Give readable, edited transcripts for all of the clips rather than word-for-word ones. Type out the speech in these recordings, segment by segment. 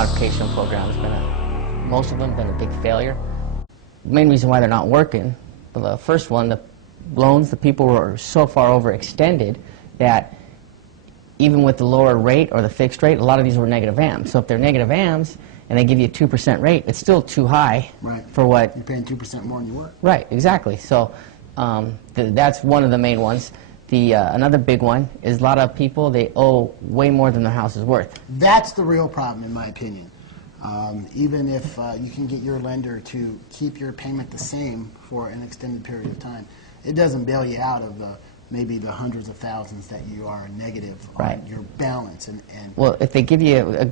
modification program has been most of them have been a big failure. The main reason why they're not working, the first one, the loans, the people were so far overextended that even with the lower rate or the fixed rate, a lot of these were negative AMs. So if they're negative AMs and they give you a 2% rate, it's still too high for what... You're paying 2% more than you were. Right, exactly. So that's one of the main ones. Another big one is a lot of people, they owe way more than their house is worth. That's the real problem, in my opinion. Even if you can get your lender to keep your payment the same for an extended period of time, it doesn't bail you out of maybe the hundreds of thousands that you are negative on your balance. Well, if they give you a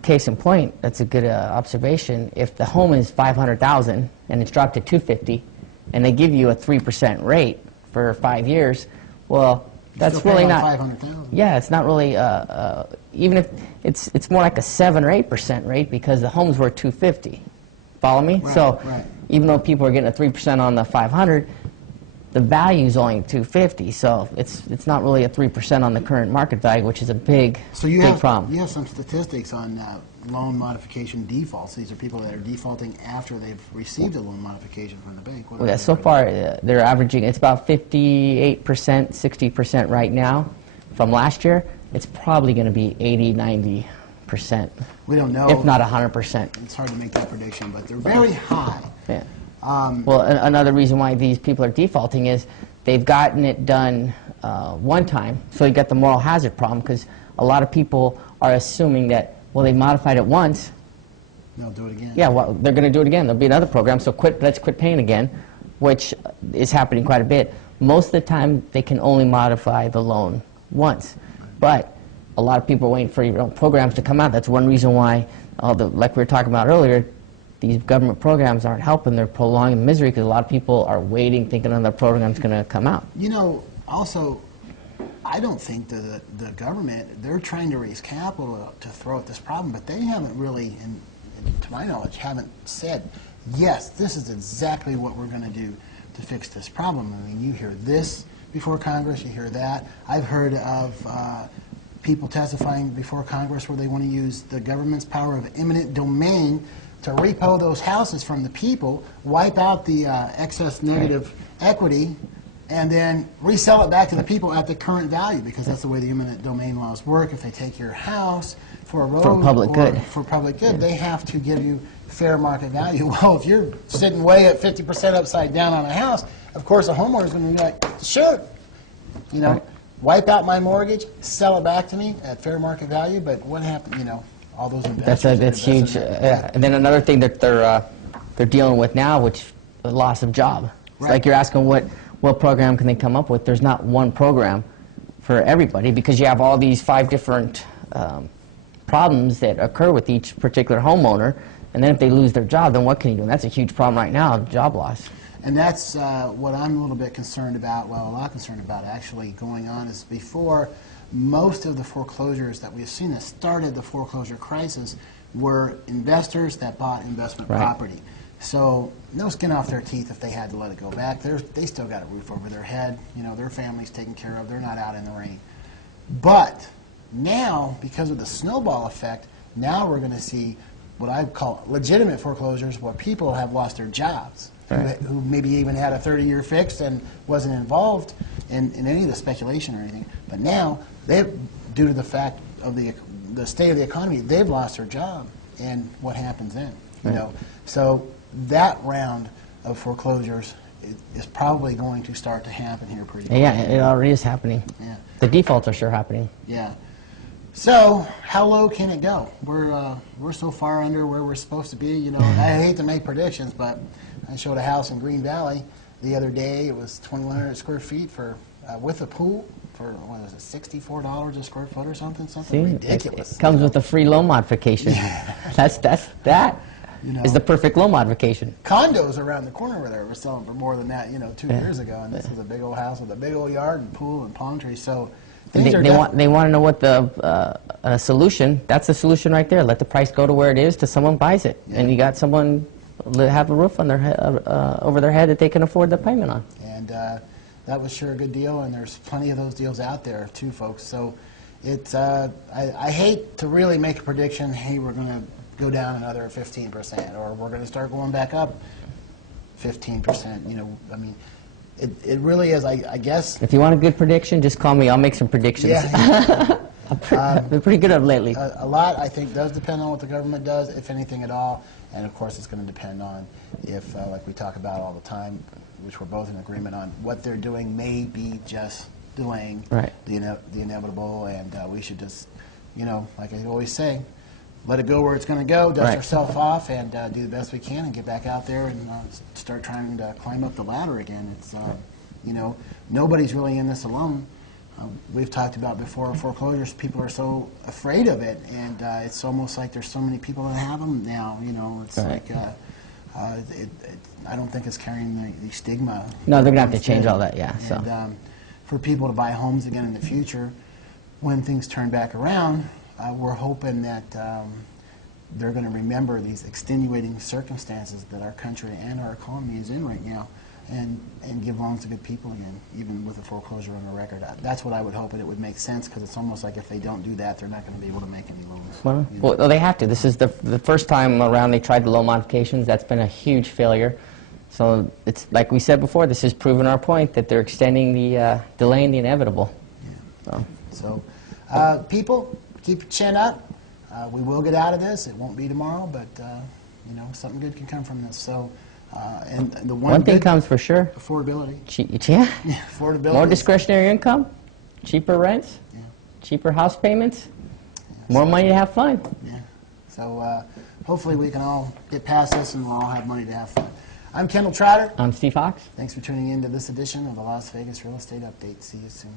case in point, that's a good observation. If the home is $500,000 and it's dropped to $250,000, and they give you a 3% rate for 5 years, well, that's really not. $500,000. Yeah, it's not really. Even if it's more like a 7 or 8% rate because the home's worth $250,000. Follow me? Right, so right. Even though people are getting a 3% on the 500, the value's only $250,000. So it's not really a 3% on the current market value, which is a big problem. You have some statistics on loan modification defaults. These are people that are defaulting after they've received a loan modification from the bank. Well, yeah, so far they're averaging, it's about 58%, 60% right now. From last year, it's probably going to be 80, 90%. We don't know. If not 100%. It's hard to make that prediction, but they're very high. Yeah. Well, another reason why these people are defaulting is they've gotten it done one time, so you got the moral hazard problem, because a lot of people are assuming that, well, they modified it once. They'll do it again. Yeah, well, they're going to do it again. There'll be another program, so let's quit paying again, which is happening quite a bit. Most of the time, they can only modify the loan once, but a lot of people are waiting for programs to come out. That's one reason why, like we were talking about earlier, these government programs aren't helping. They're prolonging misery because a lot of people are waiting, thinking another program's going to come out. You know, also, I don't think the government, they're trying to raise capital to throw at this problem, but they haven't really, to my knowledge, haven't said, yes, this is exactly what we're going to do to fix this problem. I mean, you hear this before Congress, you hear that. I've heard of people testifying before Congress where they want to use the government's power of eminent domain to repo those houses from the people, wipe out the excess negative equity, and then resell it back to the people at the current value, because that's the way the eminent domain laws work. If they take your house for a road for public good, they have to give you fair market value. Well, if you're sitting way at 50% upside down on a house, of course a homeowner's going to be like, sure, you know, wipe out my mortgage, sell it back to me at fair market value. But what happened, you know, all those investors. That's huge. And then another thing that they're dealing with now, which the loss of job. It's like you're asking what program can they come up with. There's not one program for everybody, because you have all these 5 different problems that occur with each particular homeowner. And then if they lose their job, then what can you do? And that's a huge problem right now, job loss. And that's what I'm a little bit concerned about, well, a lot concerned about actually going on, is before most of the foreclosures that we've seen that started the foreclosure crisis were investors that bought investment property. So no skin off their teeth if they had to let it go back. They still got a roof over their head. You know, their family's taken care of. They're not out in the rain. But now, because of the snowball effect, now we're going to see what I call legitimate foreclosures, where people have lost their jobs, who maybe even had a 30-year fix and wasn't involved in any of the speculation or anything. But now, due to the fact of the state of the economy, they've lost their job. And what happens then? You know, so that round of foreclosures is probably going to start to happen here pretty quickly. Yeah, it already is happening. Yeah. The defaults are sure happening. Yeah. So how low can it go? We're so far under where we're supposed to be. You know, I hate to make predictions, but I showed a house in Green Valley the other day. It was 2,100 square feet for with a pool for, what was it, $64 a square foot or something ridiculous. It comes with a free loan modification. That you know, is the perfect loan modification. Condos around the corner where they were selling for more than that, you know, 2 years ago, and this was a big old house with a big old yard and pool and palm trees. So they want to know what the solution. That's the solution right there. Let the price go to where it is till someone buys it, and you got someone have a roof on their head, over their head that they can afford the payment on. And that was sure a good deal, and there's plenty of those deals out there too, folks. So it's I hate to really make a prediction. Hey, we're going to go down another 15%, or we're going to start going back up 15%. You know, I mean, it really is, I guess. If you want a good prediction, just call me. I'll make some predictions. Yeah. I've been pretty good at it lately. A lot, I think, does depend on what the government does, if anything at all. And, of course, it's going to depend on if, like we talk about all the time, which we're both in agreement on, what they're doing may be just delaying the inevitable. And we should just, you know, like I always say, let it go where it's going to go, dust ourselves off, and do the best we can and get back out there and start trying to climb up the ladder again. It's, you know, nobody's really in this alone. We've talked about before foreclosures. People are so afraid of it, and it's almost like there's so many people that have them now. You know, it's like I don't think it's carrying the stigma. No, they're going to have to change all that. Yeah. So And for people to buy homes again in the future, when things turn back around, we're hoping that they're going to remember these extenuating circumstances that our country and our economy is in right now, and give loans to good people again, even with a foreclosure on the record. That's what I would hope, and it would make sense, because it's almost like if they don't do that, they're not going to be able to make any loans. Well, they have to. This is the first time around they tried the loan modifications. That's been a huge failure. So it's like we said before, this has proven our point that they're extending the, delaying the inevitable. Yeah. So people, keep your chin up. We will get out of this. It won't be tomorrow, but you know, something good can come from this. So, and the one thing comes for sure: affordability. Yeah, affordability. More discretionary income, cheaper rents, cheaper house payments, more money to have fun. Yeah. So hopefully we can all get past this, and we'll all have money to have fun. I'm Kendall Trotter. I'm Steve Hawks. Thanks for tuning in to this edition of the Las Vegas Real Estate Update. See you soon.